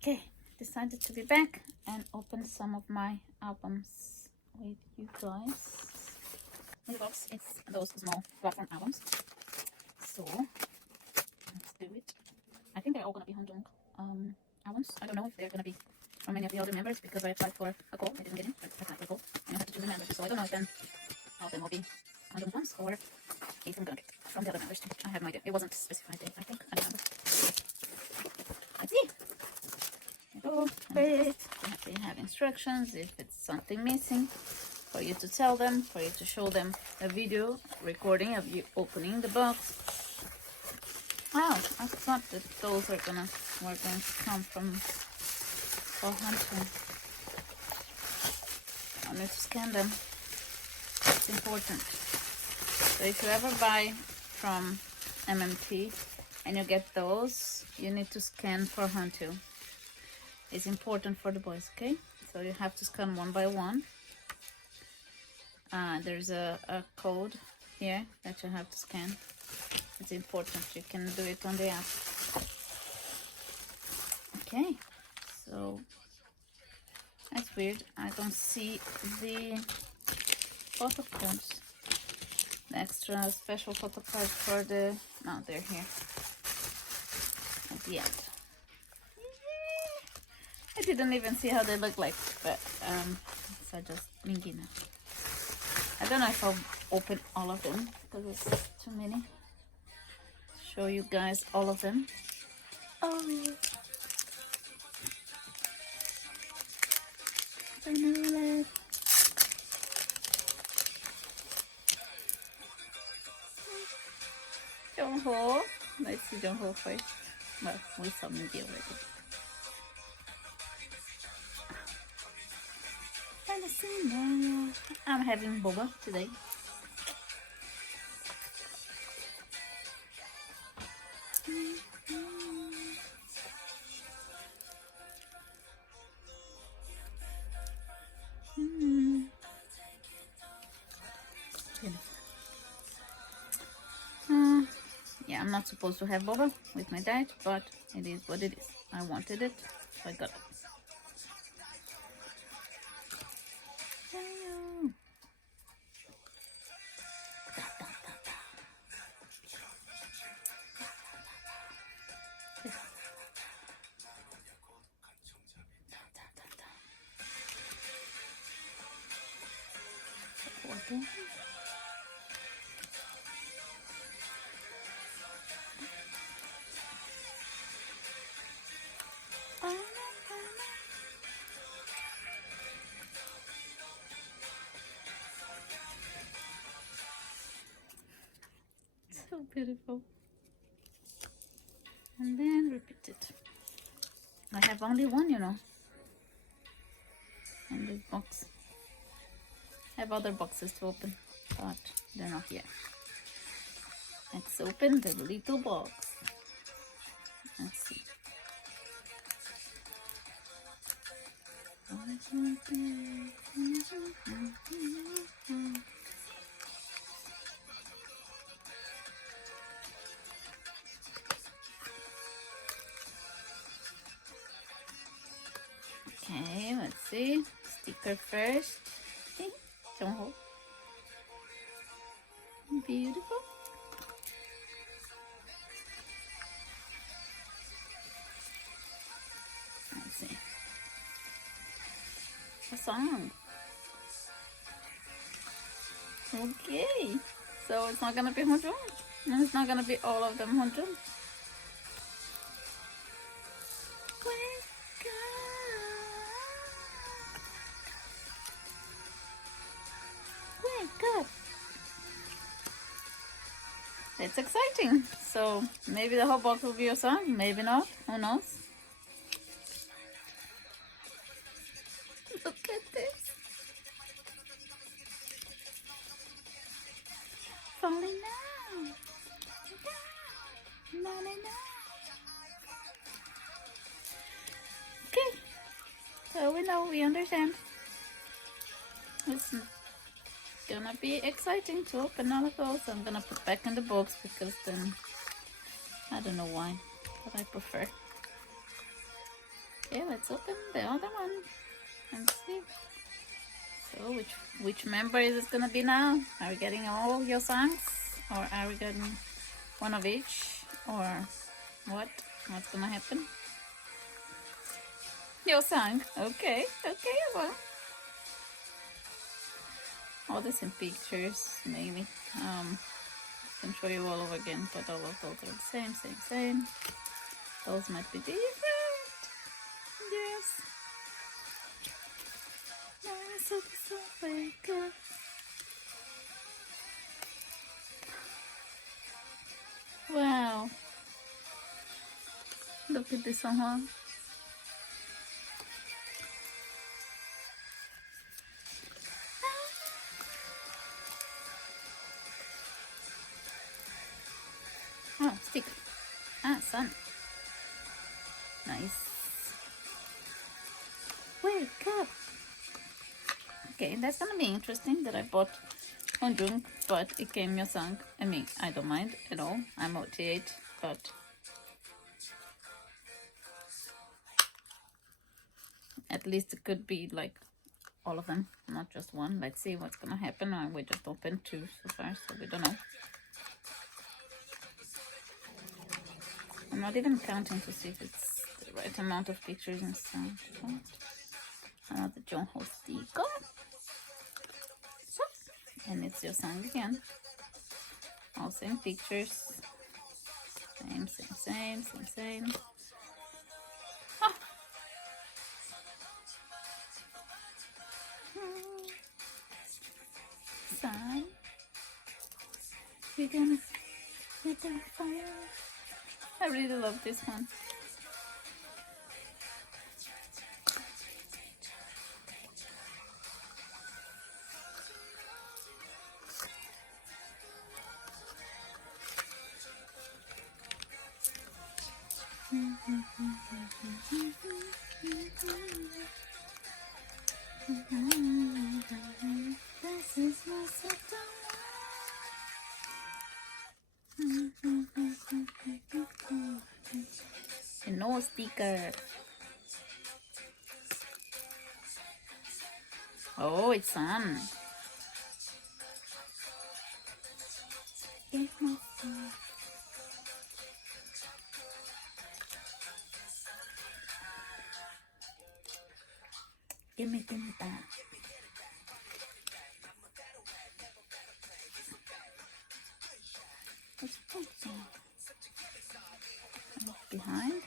Okay, decided to be back and open some of my albums with you guys. In the box, it's those small platform albums. So let's do it. I think they're all gonna be Hanjong albums. I don't know if they're gonna be from any of the other members because I applied for a call. I didn't get it, but I applied for a call and I have to choose a member. So I don't know if then all of them will be Hanjong ones or if I'm gonna get from the other members too. I have no idea. It wasn't specified there, I think. I don't remember. Let's see. Go. They have instructions if it's something missing for you to tell them, for you to show them a video recording of you opening the box. Wow, I thought that those were going to come from for hunting. I need to scan them. It's important. So if you ever buy from MMT and you get those, you need to scan for Hantu. It's important for the boys, okay? So you have to scan one by one. There's a code here that you have to scan. It's important. You can do it on the app. Okay, so that's weird. I don't see the photo cards. The extra special photo cards for the... No, they're here at the end. I didn't even see how they look like, but so just Mingina. I don't know if I'll open all of them because it's too many. Show you guys all of them. Oh, Jongho. Let's see Jongho first. Well, we saw Mingi already. I'm having boba today. Yeah, I'm not supposed to have boba with my diet, but it is what it is. I wanted it, so I got it. Okay. So beautiful. And then repeat it. I have only one, you know, in this box. I have other boxes to open, but they're not here. Let's open the little box. Let's see. Okay, let's see. Sticker first. Okay, Jongho. Beautiful. Let's see. A song. Okay, so it's not gonna be Honjong. And it's not gonna be all of them Honjong. Wake up. It's exciting. So maybe the whole box will be a song, maybe not. Who knows? Look at this. Falling now. Okay. So we know, we understand. It's gonna be exciting to open all of those. I'm gonna put back in the box because then I don't know why, but I prefer. Okay, let's open the other one and see. So which member is it gonna be now? Are we getting all your songs, or are we getting one of each, or what? What's gonna happen? Your song. Okay, well. All this in pictures, maybe. Can show you all over again, but all of those are the same. Those might be different. Yes. Wake up. Wow. Look at this one. Oh, stick. Sun. Nice. Wake up. Okay, that's gonna be interesting that I bought Honjung, but it came Yosang. I mean, I don't mind at all. I'm OT8, but at least it could be like all of them, not just one. Let's see what's gonna happen. We just opened 2 so far, so we don't know. I'm not even counting to see if it's the right amount of pictures and stuff. Another Jongho sticker. So, and it's your song again. All same pictures. Same. Ah. Sun. We're gonna fire. I really love this one. This is my second. No sticker. Oh, it's Sun. Give me that. What's behind?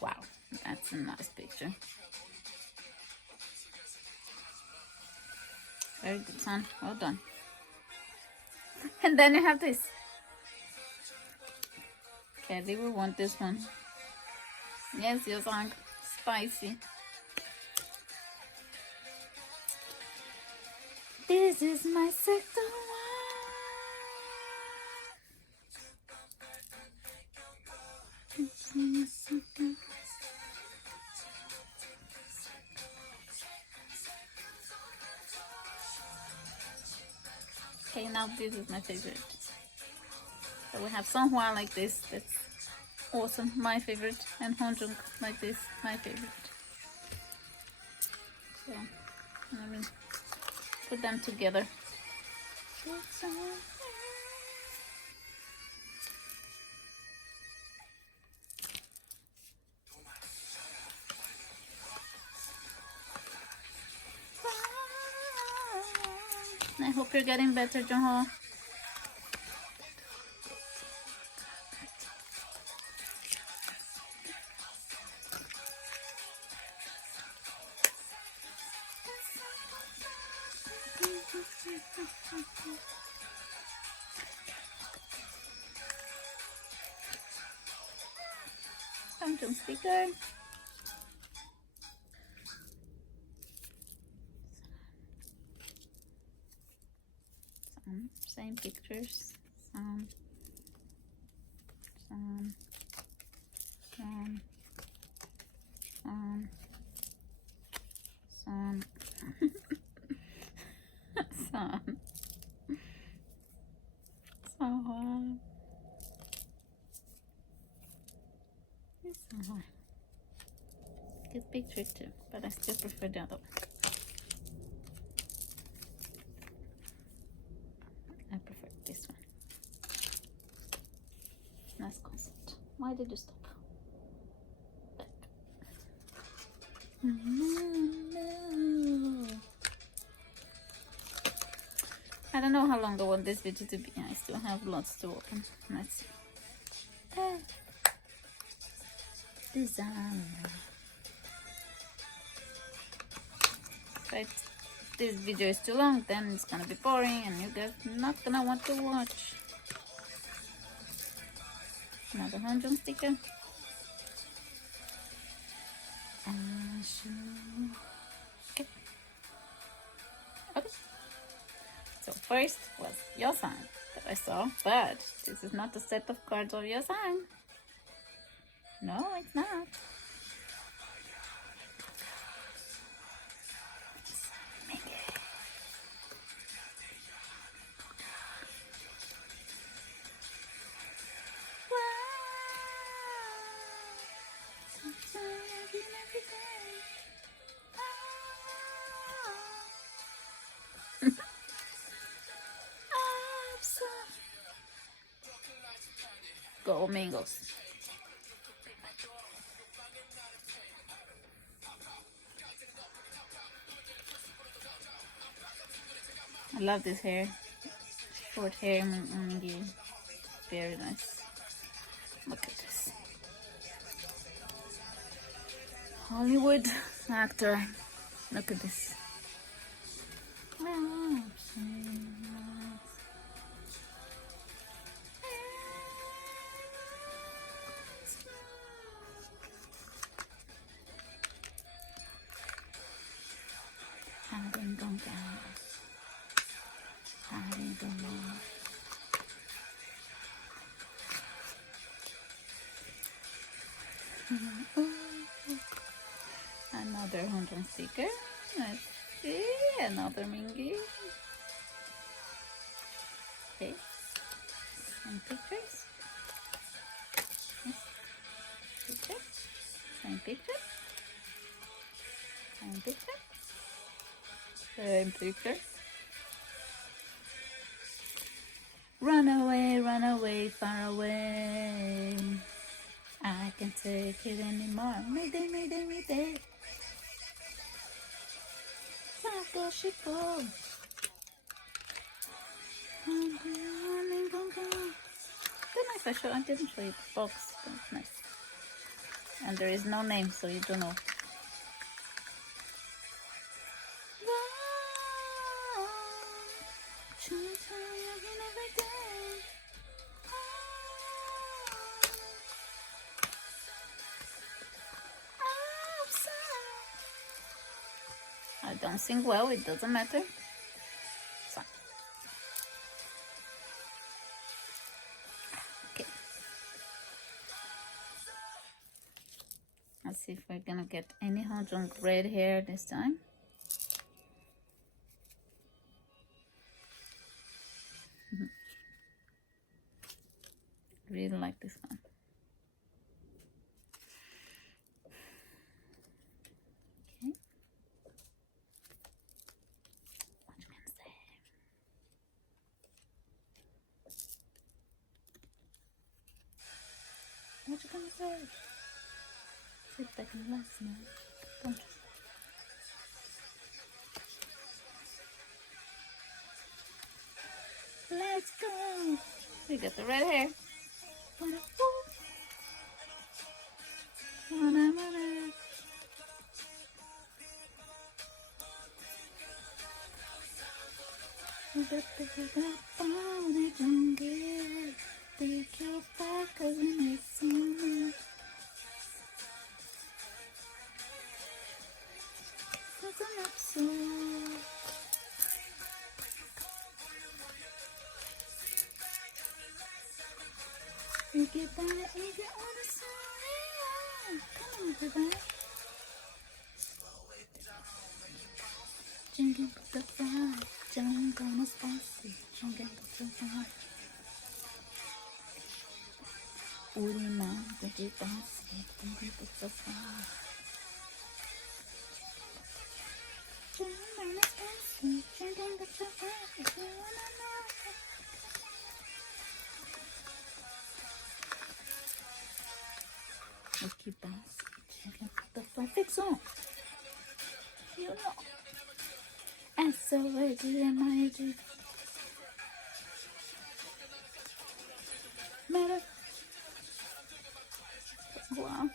Wow, that's a nice picture. Very good, Sun. Well done. And then you have this. Kelly will want this one. Yes, your song. Spicy. This is my second one. Okay, now this is my favorite. So we have Songhua like this. That's awesome. My favorite. And Honjung like this. My favorite. So, let me put them together. I hope you're getting better, Jongho. Samsung sticker. Same pictures. Some. Good picture too, but I still prefer the other one. I prefer this one. Nice concept. Why did you stop? I don't know how long I want this video to be. I still have lots to open. Let's see. Design. But this video is too long, then it's gonna be boring and you guys not gonna want to watch. Another Honjong sticker. Okay. Okay. So first was Yosan that I saw, but this is not the set of cards of Yosan. No, it's not. Go Mingles. I love this hair. Short hair, very nice. Look at this. Hollywood actor. Look at this. Another Honjong sticker. Let's see. Another Mingy. Okay. Some pictures. Picture. Same picture. Same picture. Same picture. Run away, far away. I can't take it anymore. Mayday, mayday, mayday. Sako Shippo. Good nice. I didn't show you the box. That's nice. And there is no name, so you don't know. I don't sing well, it doesn't matter. So. Okay. Let's see if we're gonna get any Honjong red hair this time. Really like this one. Okay. What you gonna say? Sit back and listen. Don't. Let's go. We got the red hair. Take your back, 'cause we miss you. That's an episode. You get that, you get on the side. Come on, everybody. Drinking the fry, jump on a spicy, drinking the fry. 우리만 그게 다시 우리 붙어서 Lucky Bass, check out the perfect song. You know, S-O-A-G-M-I-G. Matter. Wow.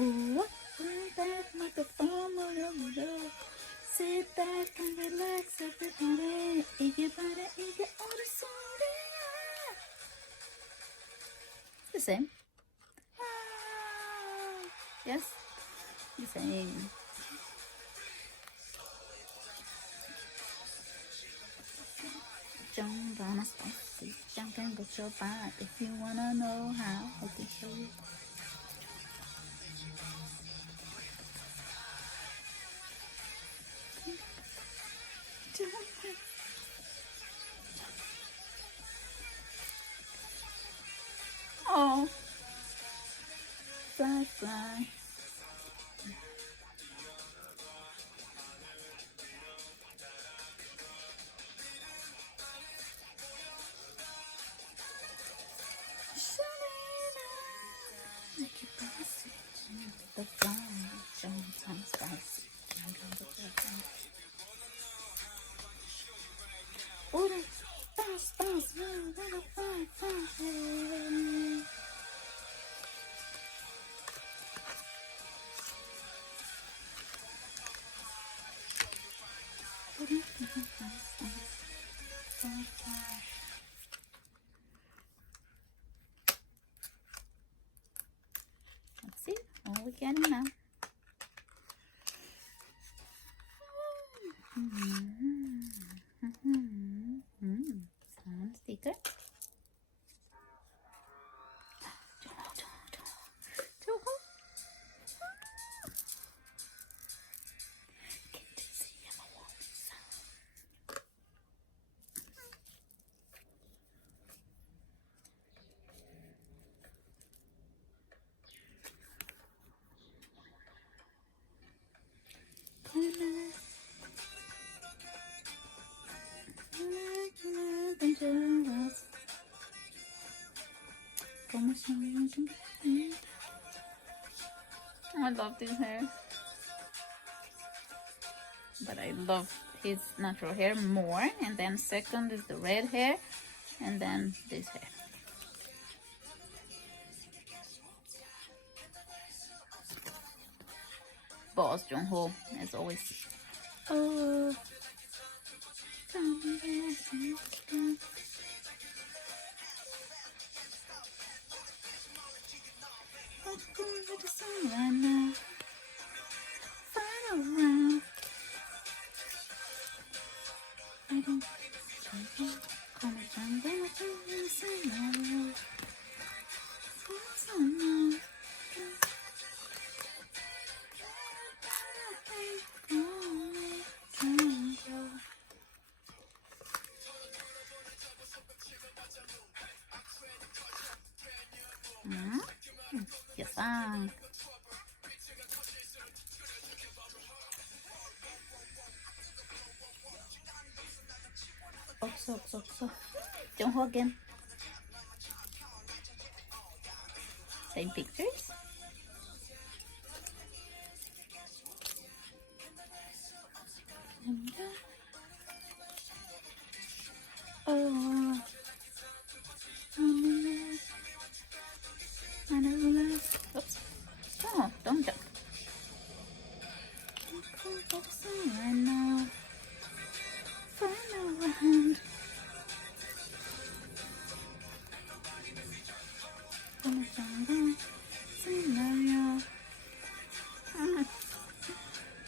Ooh, bring back microphone, sit back and relax, everybody. Everybody, 이게 우리 소리야. It's the same. Yes, the same. Jump on a spicy junk and go your body. If you wanna know how, I can show you. Oh, fly, fly. The fly, jump on spicy. Order, bounce, bounce, move, and fly, fly. Let's see what we're getting now. Sound sticker. I love this hair, but I love his natural hair more. And then second is the red hair, and then this hair. Boss Jungho, as always. Oh. Let's go to the sun right now. Final round. I don't call me John, then I turn in the sun. Yes, 없어. Jungho again. Same pictures. Oh. Oops. Oh, don't jump. Right now. Final round. Scenario.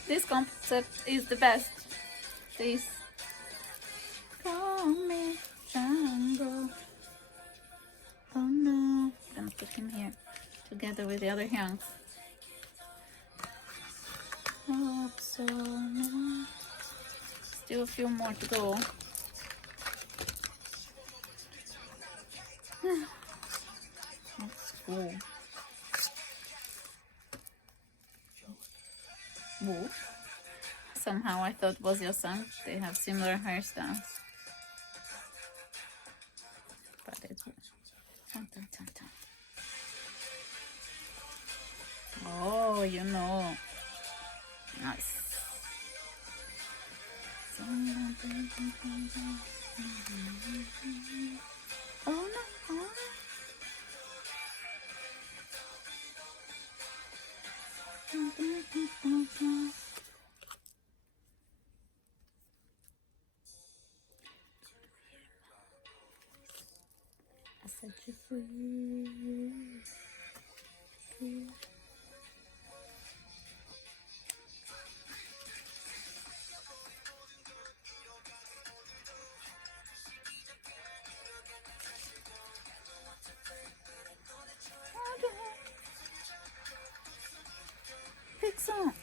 This concept is the best. Please call me Django. Oh no, I'm gonna put him here together with the other hands. So still a few more to go. That's cool. Woo. Somehow I thought it was your son. They have similar hairstyles. But it's dun, dun, dun, dun. Oh, you know. Nice. Oh no, oh no. I set you free. Fix on.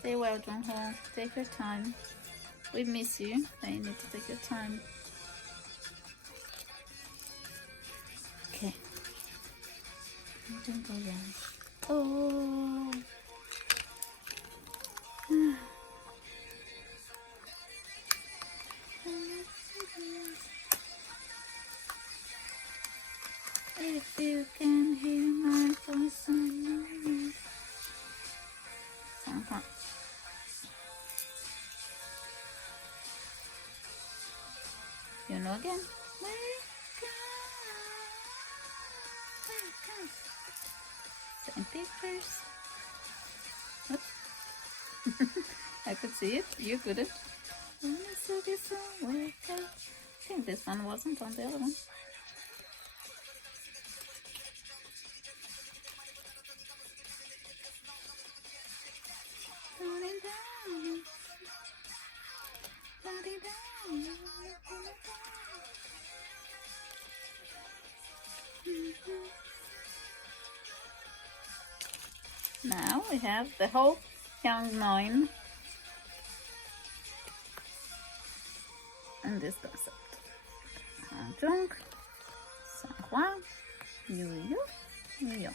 Stay well, Jongho. Take your time. We miss you. But you need to take your time. Okay. Don't go down. Oh. If you can hear my voice, I know you. You know again. Wake up. Same pictures. Oops. I could see it. You couldn't. Wake up. I think this one wasn't on the other one. Now we have the whole young nine and this concept. Hanjong, Sanhua, Yuyu, Yuyu.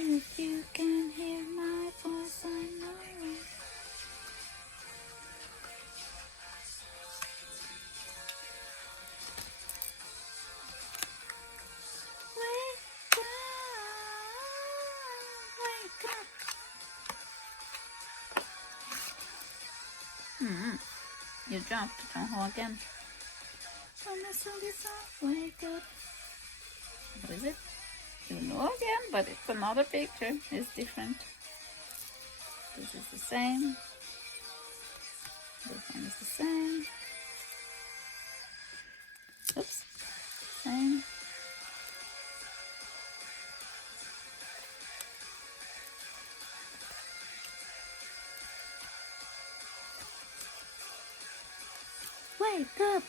If you can hear my voice, I know it. Wake up. You jumped, Jongho, again. Wake up. What is it? You know again, but it's another picture. It's different. This is the same. This one is the same. Oops. Same. Wake up!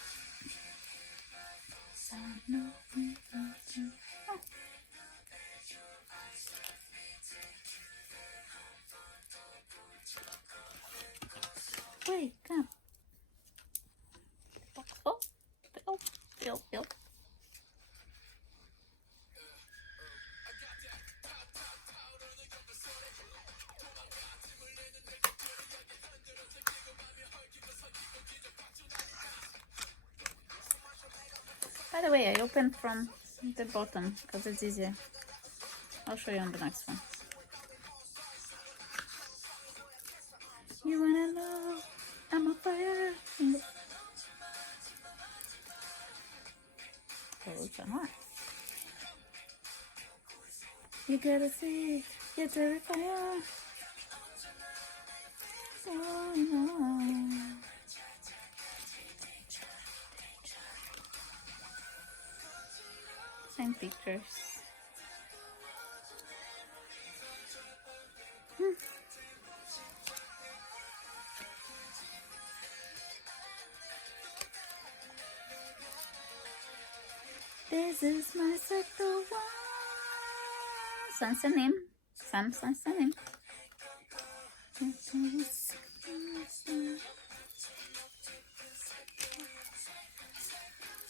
Wake up! Bill. By the way, I opened from the bottom because it's easier. I'll show you on the next one. You wanna know I'm a fire in the heart. You gotta see, you're terrified. Oh no. Same pictures. This is my sector one. Sansanim. Sansanim.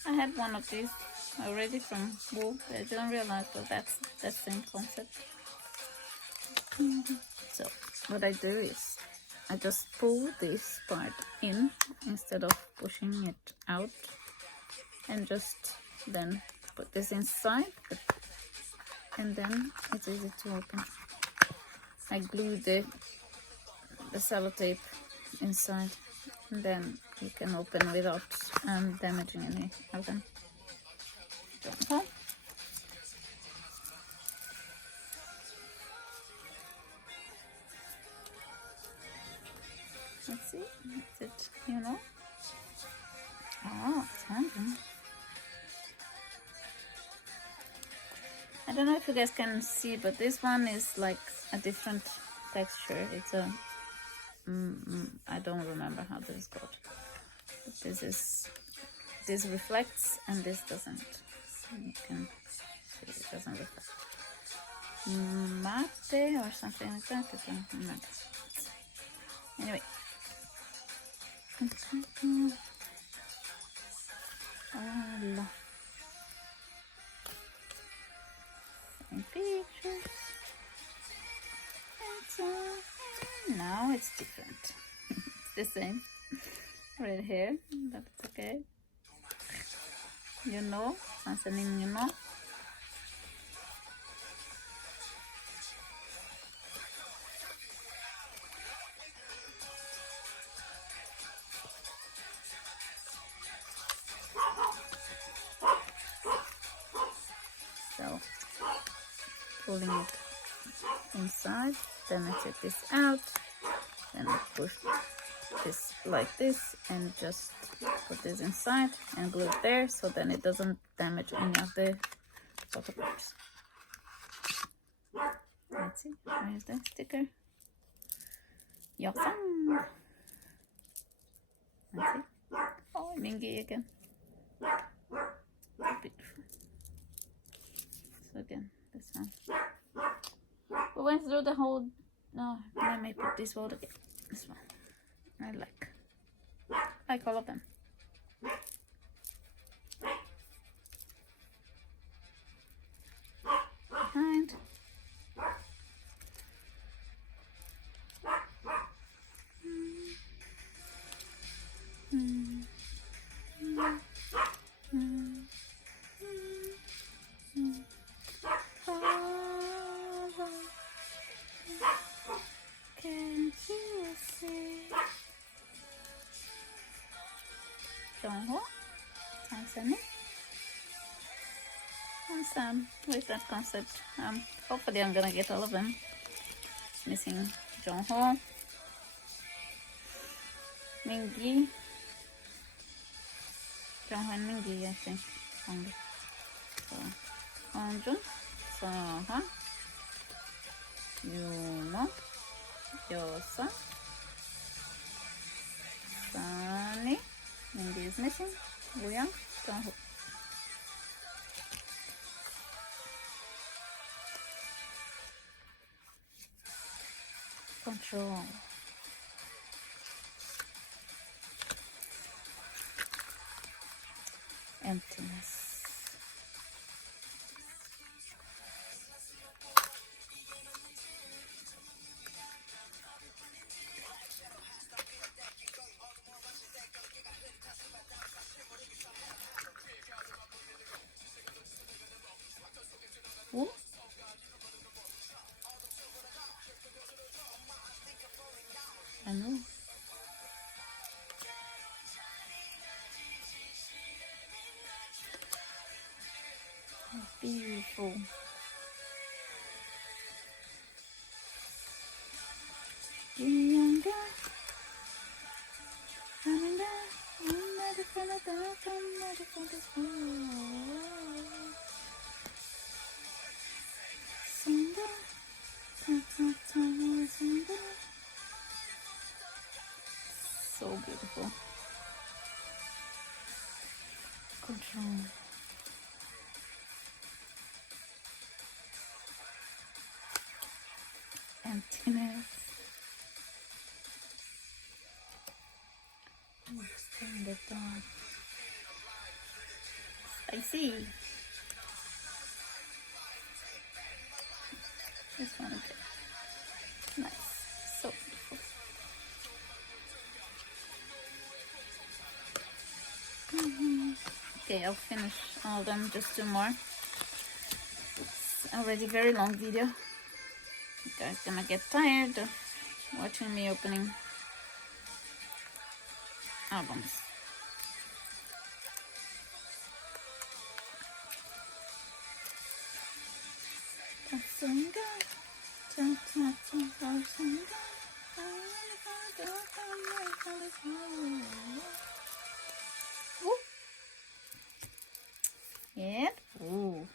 I had one of these already from wool. I didn't realize that that's the same concept. So what I do is I just pull this part in instead of pushing it out, and just then put this inside, and then it's easy to open. I glue the sellotape inside, and then you can open without damaging any of them. Okay. Let's see, that's it, you know. Oh, it's hanging. I don't know if you guys can see, but this one is like a different texture. It's a I don't remember how this is called, but this reflects and this doesn't. You can see it doesn't reflect. Mate or something like that. I don't remember. Anyway. Voila. Same pictures. And so now it's different. It's the same right here, but it's okay. You know, Sansanim, you know. So, pulling it inside, then I take this out, then I push this like this and just put this inside and glue it there, so then it doesn't damage any of the photo parts. Let's see, where's the sticker? Yoksang! Let's see. Oh, Mingy again. Beautiful. So again, this one. We went through the whole. No, I may put this one again. This one. I like all of them. And can't you see? Jonho, Tanzania, and Sam with that concept. Hopefully I'm gonna get all of them. Missing Jonho, Mingy, Jonho and Mingy, I think. Only. So, Onjun, Soha, Yumo, Yosa, Sunny, Mingy is missing, Wuyang, Jonho. Control. Emptiness. Ooh. I know. Beautiful. So beautiful. Control. emptiness. Oh, stay in the dark. Spicy. This one, okay. Nice. So beautiful. Okay, I'll finish all of them, just 2 more. It's already very long video. You guys gonna get tired of watching me opening albums. Yep. Ooh.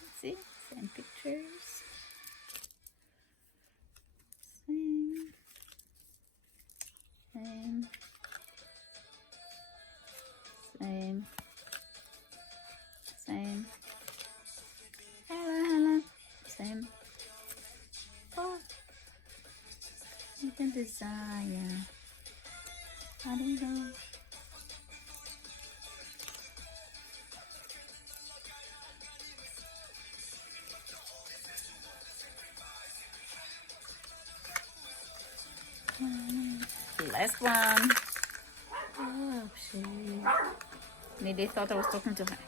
Let's see. Same pictures. Same. Same. Same. Same. Hello. Same. Oh. You can desire. I don't know. Last one. Oh, shit. Maybe they thought I was talking to her.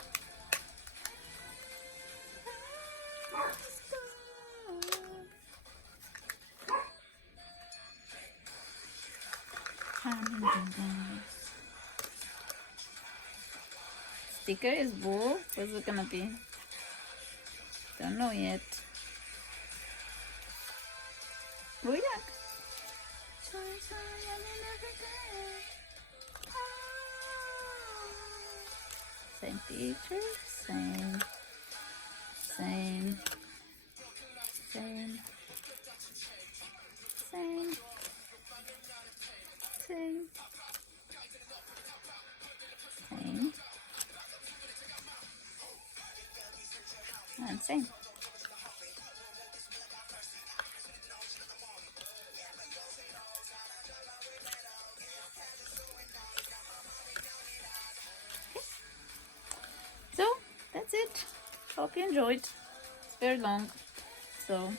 Sticker is bull. What's it gonna be? Don't know yet. Look. Same picture, same, same, same, same, same, same, and same. So that's it. Hope you enjoyed. It's very long, so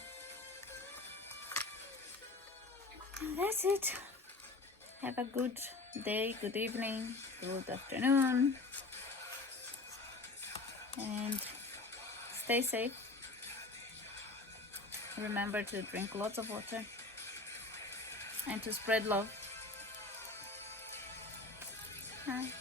that's it. Have a good day, good evening, good afternoon, and stay safe. Remember to drink lots of water and to spread love. Bye.